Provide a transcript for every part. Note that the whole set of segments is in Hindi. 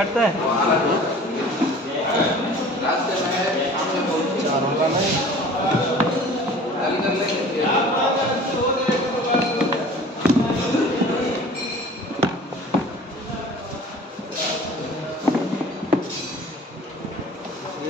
करता है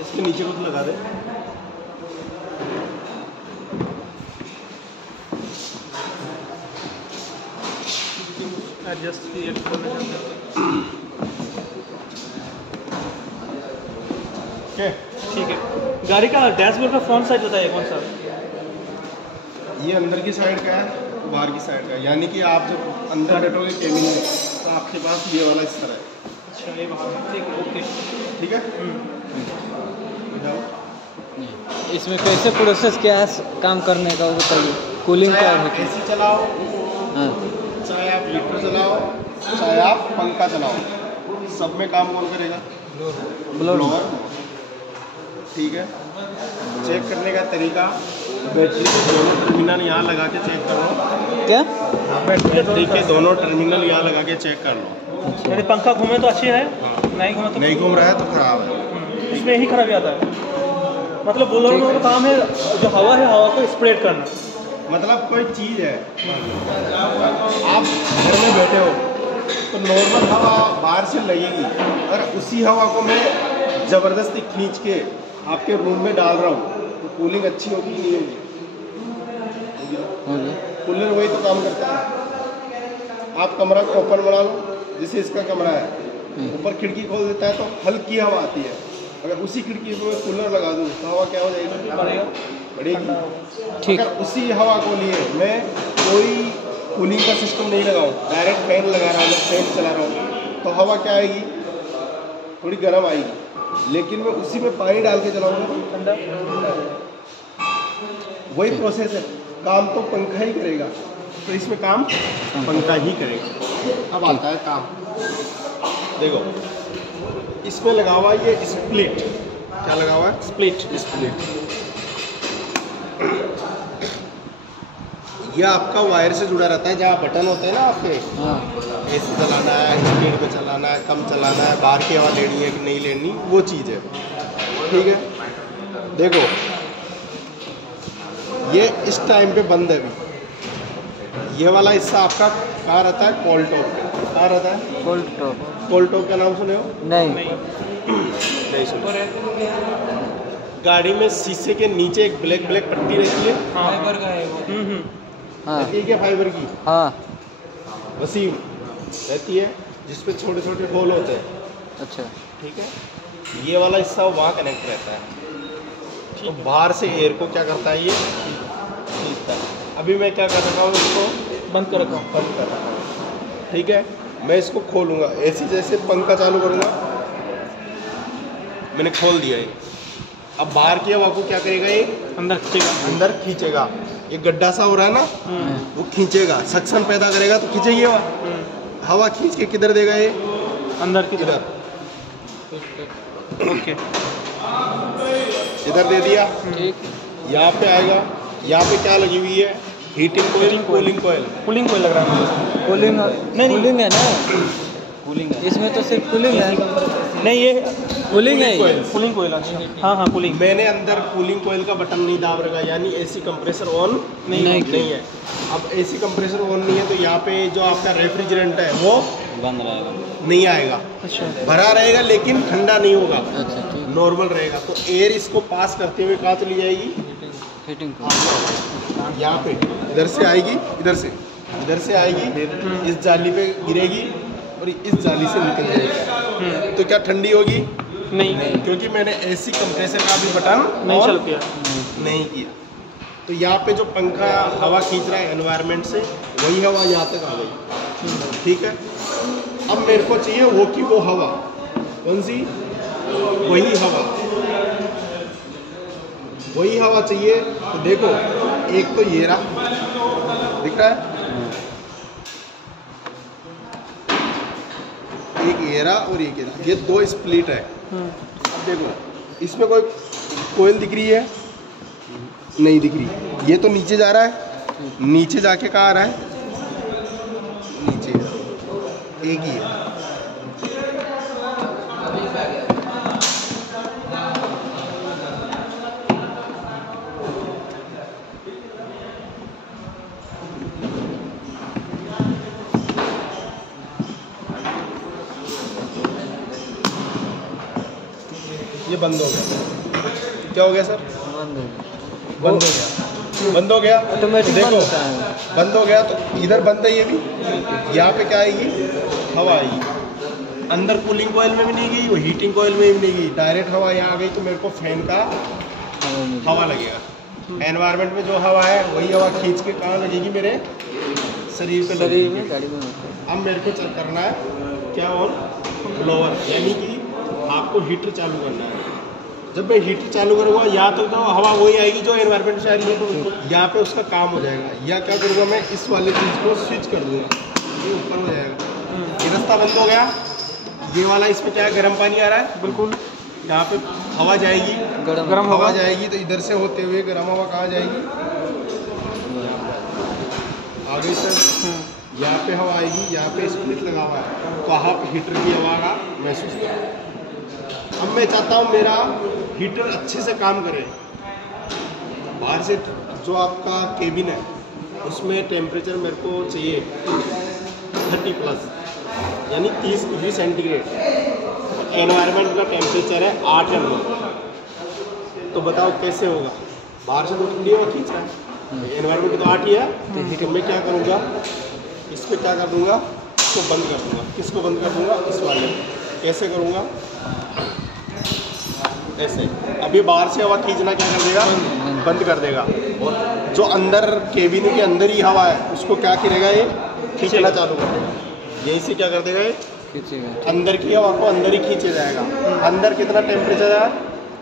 इसके नीचे को तो लगा दे। एडजस्ट करना चाहते हैं। ठीक है। गाड़ी का डैशबोर्ड का फ्रंट साइड बताइए कौन सा? ये अंदर की साइड का है, बाहर की साइड का है। यानी कि आप जब अंदर बैठोगे केबिन में तो आपके पास ये वाला हिस्सा है। अच्छा, ये बाहर। ठीक है, ओके। ठीक है। इसमें कैसे प्रोसेस क्या है काम करने का, वो बताइए। कूलिंग का है? एसी चलाओ, हाँ, चाहे आप हीटर चलाओ, चाहे आप पंखा चलाओ, सब में काम कौन करेगा? ब्लोअर। ठीक है। चेक करने का तरीका, बैटरी के दोनों टर्मिनल यहाँ लगा के चेक कर लो। क्या? बैटरी के दोनों टर्मिनल यहाँ लगा के चेक कर लो। यदि पंखा घूमे तो अच्छी है, नहीं घूमे तो नहीं घूम रहा है तो खराब है। इसमें ही खराबी आता है। मतलब ब्लोअर का काम है जो हवा है, हवा को स्प्रेड करना। मतलब कोई चीज़ है, आप घर में बैठे हो तो नॉर्मल हवा बाहर से लगेगी, और उसी हवा को मैं ज़बरदस्ती खींच के आपके रूम में डाल रहा हूँ तो कूलिंग अच्छी होगी नहीं होगी? कूलर वही तो काम करता है। आप कमरा को ओपन बना लो, जैसे इसका कमरा है, ऊपर खिड़की खोल देता है तो हल्की हवा आती है। अगर उसी खिड़की पे मैं कूलर लगा दूँ तो हवा क्या हो जाएगी? बढ़ेगी। ठीक। अगर उसी हवा को लिए मैं कोई कूलिंग का सिस्टम नहीं लगाऊँ, डायरेक्ट फैन लगा रहा हूँ, फैन चला रहा हूँ, तो हवा क्या आएगी? थोड़ी गर्म आएगी। लेकिन मैं उसी में पानी डाल के चलाऊँगा ठंडा। वही प्रोसेस है, काम तो पंखा ही करेगा, तो इसमें काम पंखा ही करेगा। अब आता है काम। देखो, इसमें लगा हुआ ये स्प्लिट। क्या लगा हुआ है? स्प्लिट। यह आपका वायर से जुड़ा रहता है, जहाँ बटन होते हैं ना आपके, एसी चलाना है, स्पीड पे चलाना है, कम चलाना है, बाहर की हवा लेनी है कि नहीं लेनी, वो चीज़ है। ठीक है। देखो, ये इस टाइम पे बंद है अभी। ये वाला हिस्सा आपका कहाँ रहता है? कोल टॉप। कहाँ रहता है? कोल टॉप का नाम सुने हो? नहीं। सुने। गाड़ी में शीशे के नीचे एक ब्लैक पट्टी रहती है। फाइबर का है वो। ठीक है, फाइबर की। हाँ। वसीम रहती है, जिसपे छोटे छोटे होल होते हैं। अच्छा। ठीक है। ये वाला हिस्सा वहाँ कनेक्ट रहता है, तो बाहर से एयर को क्या करता है? ये खींचता है। अभी मैं क्या कर रहा हूँ? इसको बंद कर रखा हूँ। ठीक है। मैं इसको खोलूँगा, ऐसी जैसे पंखा चालू करूँगा, मैंने खोल दिया ये। अब बाहर की हवा को क्या करेगा? ये अंदर खींचेगा। ये गड्ढा सा हो रहा है ना, वो खींचेगा, सक्शन पैदा करेगा तो खींचेगी हवा। हवा खींच के किधर देगा? ये अंदर की इधर। ओके, इधर दे दिया। ठीक। यहाँ पे आएगा। यहाँ पे क्या लगी हुई है? हीटिंग कोयल, कूलिंग कोयल। कूलिंग कोयल लग रहा है। कूलिंग नहीं। कूलिंग है ना? कूलिंग है इसमें तो सिर्फ कूलिंग है। नहीं, ये कूलिंग है। कूलिंग कोयल। अच्छा, हाँ, कूलिंग। मैंने अंदर कूलिंग कोयल का बटन नहीं दाब रखा, यानी एसी कंप्रेसर ऑन नहीं है। अब एसी कंप्रेसर ऑन नहीं है तो यहाँ पे जो आपका रेफ्रिजरेंट है वो बंद रहेगा, नहीं आएगा। अच्छा, भरा रहेगा लेकिन ठंडा नहीं होगा। अच्छा, ठीक। नॉर्मल रहेगा। तो एयर इसको पास करते हुए कहाँ चली जाएगी? हीटिंग यहाँ पे इधर से आएगी, इधर से आएगी, इस जाली पे गिरेगी और इस जाली से निकल जाएगी। तो क्या ठंडी होगी? नहीं, क्योंकि मैंने एसी कंप्रेसर का भी बटन नहीं चालू किया। नहीं किया। तो यहाँ पे जो पंखा हवा खींच रहा है एनवायरनमेंट से, वही हवा यहाँ तक आ गई। ठीक है। अब मेरे को चाहिए वो की वो हवा। कौन सी? वही हवा चाहिए। तो देखो, एक तो ये रहा, दिख रहा है? एक ये रहा और एक ये दो स्प्लिट है। अब देखो, इसमें कोई कोयल दिख रही है? नहीं दिख रही। ये तो नीचे जा रहा है, नीचे जाके कहाँ आ रहा है? नीचे। एक ही है। ये बंद हो गया। क्या हो गया सर? बंद हो गया। बंद हो गया ऑटोमेटिक देखो, बंद होता है। बंद हो गया तो इधर बंद है ये भी, यहाँ पे क्या आएगी? हवा आएगी। अंदर कूलिंग कॉइल में भी नहीं गई, वो हीटिंग कॉइल में भी नहीं गई, डायरेक्ट हवा यहाँ आ गई तो मेरे को फैन का हवा लगेगा। एनवायरनमेंट में जो हवा है वही हवा खींच के कहाँ लगेगी? मेरे शरीर पे शरीर में लगेगी। गाड़ी में होता है। अब मेरे को चेक करना है क्या? ऑन ब्लोअर, यानी कि आपको हीटर चालू करना है। जब मैं हीटर चालू करूँगा या तो हवा वही आएगी जो एनवायरनमेंट से आ रही है, तो यहाँ पे उसका काम हो जाएगा। या क्या करूँगा मैं? इस वाले चीज़ को स्विच कर दूँगा, ये ऊपर हो जाएगा। ये रास्ता बंद हो गया। ये वाला इसमें क्या है? गर्म पानी आ रहा है, बिल्कुल यहाँ पे हवा जाएगी, गर्म हवा जाएगी तो इधर से होते हुए गर्म हवा कहाँ जाएगी? आ गई सर। यहाँ पे हवा आएगी, यहाँ पे स्प्लिट लगा हुआ है तो आप हीटर की हवा का महसूस करें। अब मैं चाहता हूँ मेरा हीटर अच्छे से काम करे। बाहर से जो आपका केबिन है उसमें टेम्परेचर मेरे को चाहिए 30+, यानी 30 डिग्री सेंटीग्रेड। एनवायरनमेंट का टेम्परेचर है 8 या 9। तो बताओ कैसे होगा? बाहर से तो ठंडी हवा खींच रहा है, एनवायरनमेंट तो 8 ही है। तो मैं क्या करूँगा? इस पर क्या कर दूँगा? इसको बंद कर दूँगा। किसको बंद कर दूँगा? इस वाले। कैसे करूँगा? ऐसे। अब ये बाहर से हवा खींचना क्या कर देगा? बंद कर देगा। और जो अंदर केबिन के अंदर ही हवा है उसको क्या करेगा? ये खींचना चालू कर देगा। यहीं से क्या कर देगा? ये खींचेगा। अंदर की हवा को अंदर ही खींचे जाएगा। अंदर कितना टेम्परेचर है?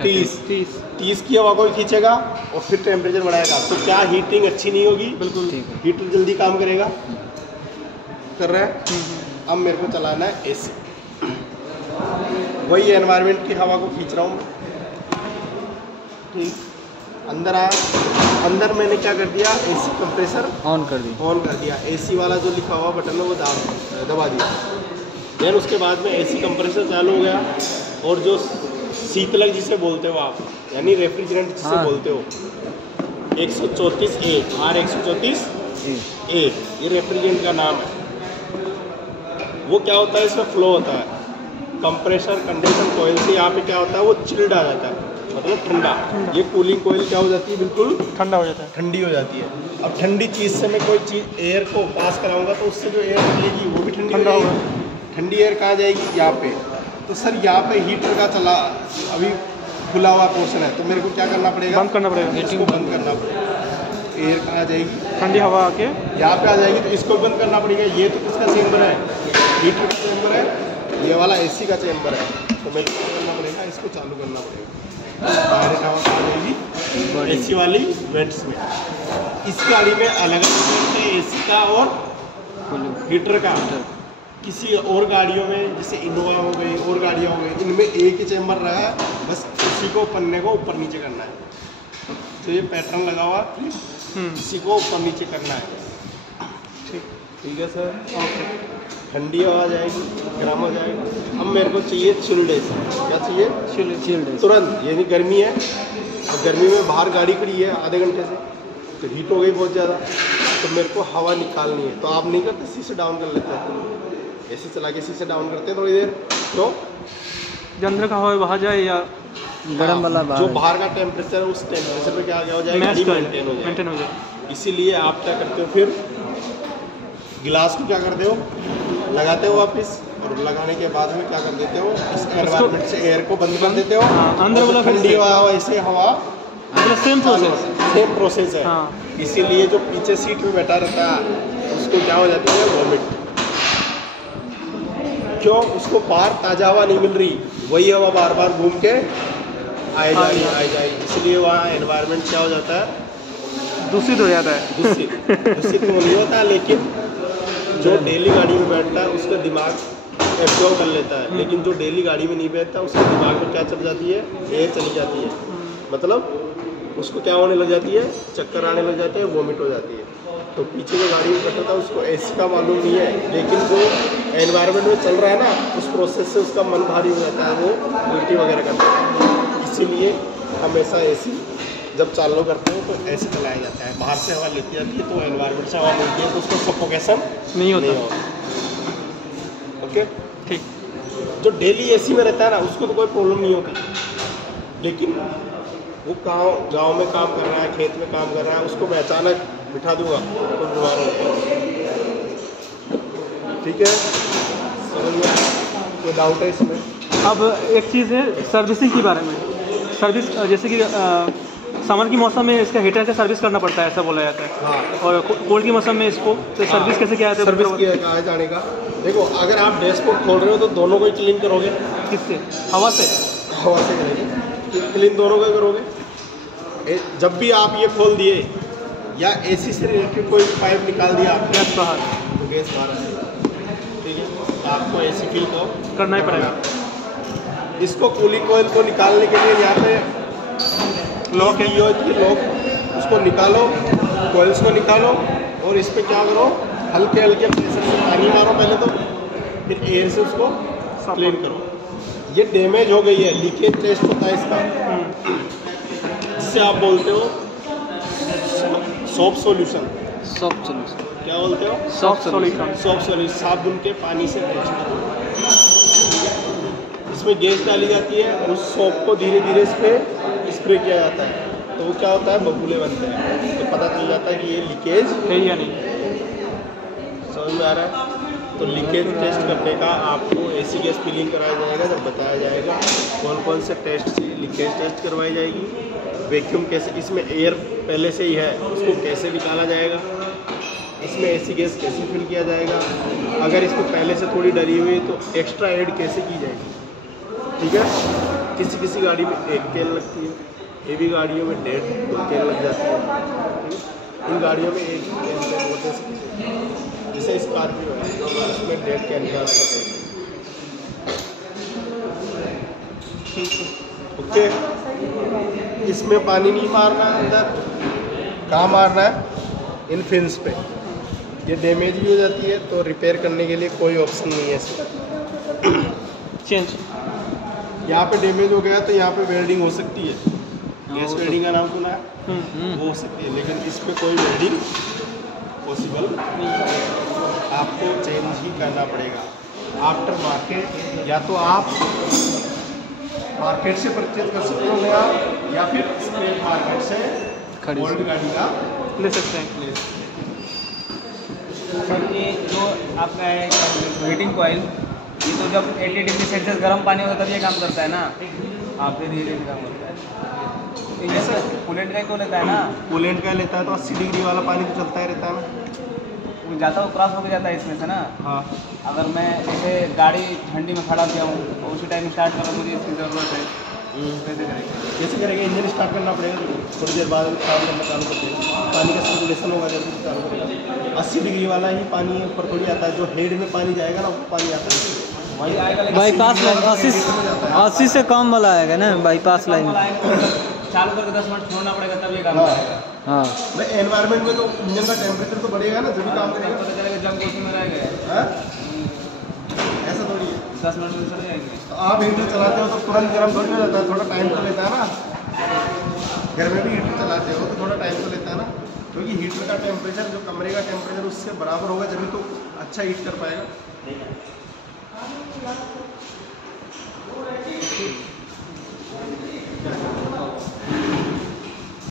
30 की हवा को ही खींचेगा और फिर टेम्परेचर बढ़ाएगा। तो क्या हीटिंग अच्छी नहीं होगी? बिल्कुल ठीक है। हीटर जल्दी काम करेगा। कर रहा है। अब मेरे को चलाना है एसी। वही एनवायरनमेंट की हवा को खींच रहा हूँ। ठीक, अंदर आया। अंदर मैंने क्या कर दिया? एसी कंप्रेसर ऑन कर दी। ऑन कर दिया। एसी वाला जो लिखा हुआ बटन है वो दबा दिया। देन उसके बाद में एसी कंप्रेसर चालू हो गया। और जो शीतलक जिसे बोलते हो आप, यानी रेफ्रिजरेंट जिसे बोलते हो, 134A R134A, ये रेफ्रिजरेंट का नाम है। वो क्या होता है? इसमें फ्लो होता है कंप्रेसर कंडेंसर कोयल से। यहाँ पे क्या होता है? वो चिल्ड आ जाता है, मतलब ठंडा। ये कूलिंग कोयल क्या हो जाती है? बिल्कुल ठंडा हो जाता है, ठंडी हो जाती है। अब ठंडी चीज़ से मैं कोई चीज़ एयर को पास कराऊंगा तो उससे जो एयर निकलेगी वो भी ठंडी हो जाएगी। ठंडी एयर कहाँ जाएगी? यहाँ पे। तो सर यहाँ पे हीटर का चला अभी खुला हुआ पोर्शन है तो मेरे को क्या करना पड़ेगा? बंद करना पड़ेगा। इसको बंद करना पड़ेगा। एयर कहाँ जाएगी? ठंडी हवा आके यहाँ पे आ जाएगी तो इसको बंद करना पड़ेगा। ये तो किसका चेम्बर है? हीटर का चेम्बर है। ये वाला एसी का चेम्बर है। तो मेरे को क्या करना पड़ेगा? इसको चालू करना पड़ेगा। डायरेक्ट हवा कहाँ जाएगी? एसी वाली वेंट्स में। इस गाड़ी में अलग अलग वेंट है, एसी का और हीटर का। किसी और गाड़ियों में जैसे इनोवा हो गई और गाड़ियाँ हो गई, इनमें एक ही चेम्बर रहा है, बस इसी को पन्ने को ऊपर नीचे करना है। तो ये पैटर्न लगा हुआ, इसी को ऊपर नीचे करना है। ठीक है सर। ओके। ठंडी हवा जाएगी, गर्म हो जाएगा। अब मेरे को चाहिए चिल्ड एसी। क्या चाहिए? चिल्ड तुरंत, यानी गर्मी है और गर्मी में बाहर गाड़ी खड़ी है आधे घंटे से तो हीट हो गई बहुत ज़्यादा, तो मेरे को हवा निकालनी है। तो आप नहीं करते? शीशे डाउन कर लेते हैं, ऐसे चला के शीशे डाउन करते हैं थोड़ी देर, तो जो अंदर का हवा बाहर जाए या गर्म वाला जो बाहर का टेम्परेचर है उस टेम्परेचर पे क्या हो जाएगा? मेंटेन हो जाएगा। इसीलिए आप क्या करते हो? फिर गिलास को क्या करते हो? लगाते हो वापस, और लगाने के बाद में क्या कर देते हो? इस एनवायरनमेंट से एयर को बंद कर देते हो। अंदर वाला ठंडी हवा ऐसे हवा सेम प्रोसेस है। इसीलिए जो पीछे सीट में बैठा रहता है उसको क्या हो जाती है? वॉमिट। क्यों? उसको बाहर ताज़ा हवा नहीं मिल रही, वही हवा बार बार घूम के आए जाए, इसलिए वहाँ एनवायरनमेंट क्या हो जाता है? दूषित हो जाता है। दूषित तो नहीं होता, लेकिन जो डेली गाड़ी में बैठता है उसका दिमाग एब्जॉर्व कर लेता है। लेकिन जो डेली गाड़ी में नहीं बैठता उसके दिमाग में क्या चल जाती है? एयर चली जाती है, मतलब उसको क्या होने लग जाती है? चक्कर आने लग जाते हैं, वॉमिट हो जाती है। तो पीछे जो गाड़ी में बैठा था उसको एसी का मालूम नहीं है, लेकिन जो एनवायरनमेंट में चल रहा है ना उस प्रोसेस से उसका मन भारी हो जाता है, वो उल्टी वगैरह करता है। इसीलिए हमेशा एसी जब चालू करते हैं तो ऐसे चलाया जाता है। बाहर से हवा लेती जाती है तो एनवायरनमेंट से हवा मिलती है तो उसको सफोकेशन नहीं होता। ओके, ठीक। जो डेली एसी में रहता है ना उसको तो कोई प्रॉब्लम नहीं होती, लेकिन वो गाँव में काम कर रहा है, खेत में काम कर रहा है, उसको मैं अचानक बिठा दूंगा तो बीमार हो जाएगा। ठीक है, समझ में आया? कोई डाउट है इसमें? अब एक चीज़ है सर्विसिंग के बारे में। सर्विस जैसे कि समर की मौसम में इसका हीटर का सर्विस करना पड़ता है, ऐसा बोला जाता है। हाँ। और कोल्ड की मौसम में इसको तो सर्विस कैसे किया जाता है? सर्विस किया कहाँ जाने का? देखो, अगर आप डैशबोर्ड खोल रहे हो तो दोनों को ही क्लीन करोगे। किससे? हवा से? हवा से करेंगे, क्लीन दोनों को करोगे। जब भी आप ये खोल दिए या एसी से रिलेटेड कोई पाइप निकाल दिया आपने, गैस बाहर, तो गैस बाहर आ जाएगा। ठीक है, तो आपको एसी फिल करना ही पड़ेगा। इसको कूलिंग कॉइल को निकालने के लिए यहाँ पे लॉक है, लॉक, उसको निकालो, कॉइल्स को निकालो और इस पर क्या करो, हल्के हल्के प्रेशर से पानी मारो पहले तो, फिर एयर से उसको क्लीन करो। ये डैमेज हो गई है, लीकेज टेस्ट होता है इसका, जिससे आप बोलते हो सोप सॉल्यूशन। सॉफ्ट सॉल्यूशन क्या बोलते हो? Soft solution. सॉफ्ट सॉल्यूशन साबुन के पानी से टेस्ट करो। इसमें गैस डाली जाती है और उस सोप को धीरे धीरे इस पर स्प्रे किया जाता है, तो वो क्या होता है, बबूले बनते हैं, तो पता चल जाता है कि ये लीकेज है या नहीं। समझ में आ रहा है? तो लीकेज टेस्ट करने का आपको एसी गैस फिलिंग कराया जाएगा, जब बताया जाएगा कौन कौन से टेस्ट से लीकेज टेस्ट करवाई जाएगी, वैक्यूम कैसे, इसमें एयर पहले से ही है उसको कैसे निकाला जाएगा, इसमें एसी गैस कैसे फिल किया जाएगा, अगर इसको पहले से थोड़ी डरी हुई है तो एक्स्ट्रा ऐड कैसे की जाएगी। ठीक है, किसी किसी गाड़ी में 1 केन लगती है, हेवी गाड़ियों में 1.5-2 केन लग जाती है। इन गाड़ियों में 1 केन होते हैं, जैसे स्कॉर्पियो है उसमें 1.5 केन का ओके। इसमें पानी नहीं मारना है अंदर, कहाँ मारना है, इन फिन्स पे। ये डैमेज भी हो जाती है तो रिपेयर करने के लिए कोई ऑप्शन नहीं है इसमें। चेंज यहाँ पे डैमेज हो गया तो यहाँ पे वेल्डिंग हो सकती है, गैस वेल्डिंग का नाम सुना है, वो हो सकती है, लेकिन इस पे कोई वेल्डिंग पॉसिबल नहीं है, आपको चेंज ही करना पड़ेगा आफ्टर मार्केट। या तो आप मार्केट से परचेज कर सकते हो नया, या फिर स्क्रेप मार्केट से ओल्ड गाड़ी का ले सकते हैं। सर ये जो आपका है हीटिंग कॉइल, ये तो जब 80 डिग्री सेल्सियस गर्म पानी होगा तब ये काम करता है ना, आप फिर ये काम करता है। तो ये सर कूलेंट का ही तो लेता है ना? कूलेंट का लेता है तो 80 डिग्री वाला पानी तो चलता ही रहता है ना, वो जाता है, क्रॉस होकर जाता है इसमें से ना। हाँ। अगर मैं जैसे गाड़ी ठंडी में खड़ा किया हूँ और उसी टाइम स्टार्ट करूँ, मुझे इसकी ज़रूरत है, कैसे करेंगे? कैसे करेंगे? इंजन स्टार्ट करना पड़ेगा, थोड़ी देर बाद काम करना चालू कर देगा, पानी का सर्कुलेशन होगा जैसे चालू करेगा। 80 डिग्री वाला ही पानी ऊपर थोड़ी आता है, जो हेड में पानी जाएगा ना वो पानी आता है वही आएगा, लेकिन बाईपास लाइन 80 से कम वाला आएगा ना, बाईपास लाइन चालू करके 10 मिनट छोड़ना पड़ेगा तब ये काम हाँ। करेगा। हाँ। भाई एनवायरनमेंट में तो इंजन का टेम्परेचर तो बढ़ेगा ना, जब भी काम करेगा। पता चलेगा जंग उसी में रह गए, हाँ? ऐसा थोड़ी है। 10 मिनट में चले जाएंगे। तो आप हीटर चलाते हो तो तुरंत गर्म थोड़ी हो जाता है, थोड़ा टाइम तो लेता है ना। घर में भी हीटर चलाते हो तो थोड़ा टाइम तो लेता है ना, क्योंकि हीटर का टेम्परेचर जो कमरे का टेम्परेचर उससे बराबर होगा जब तो अच्छा हीट कर पाएगा।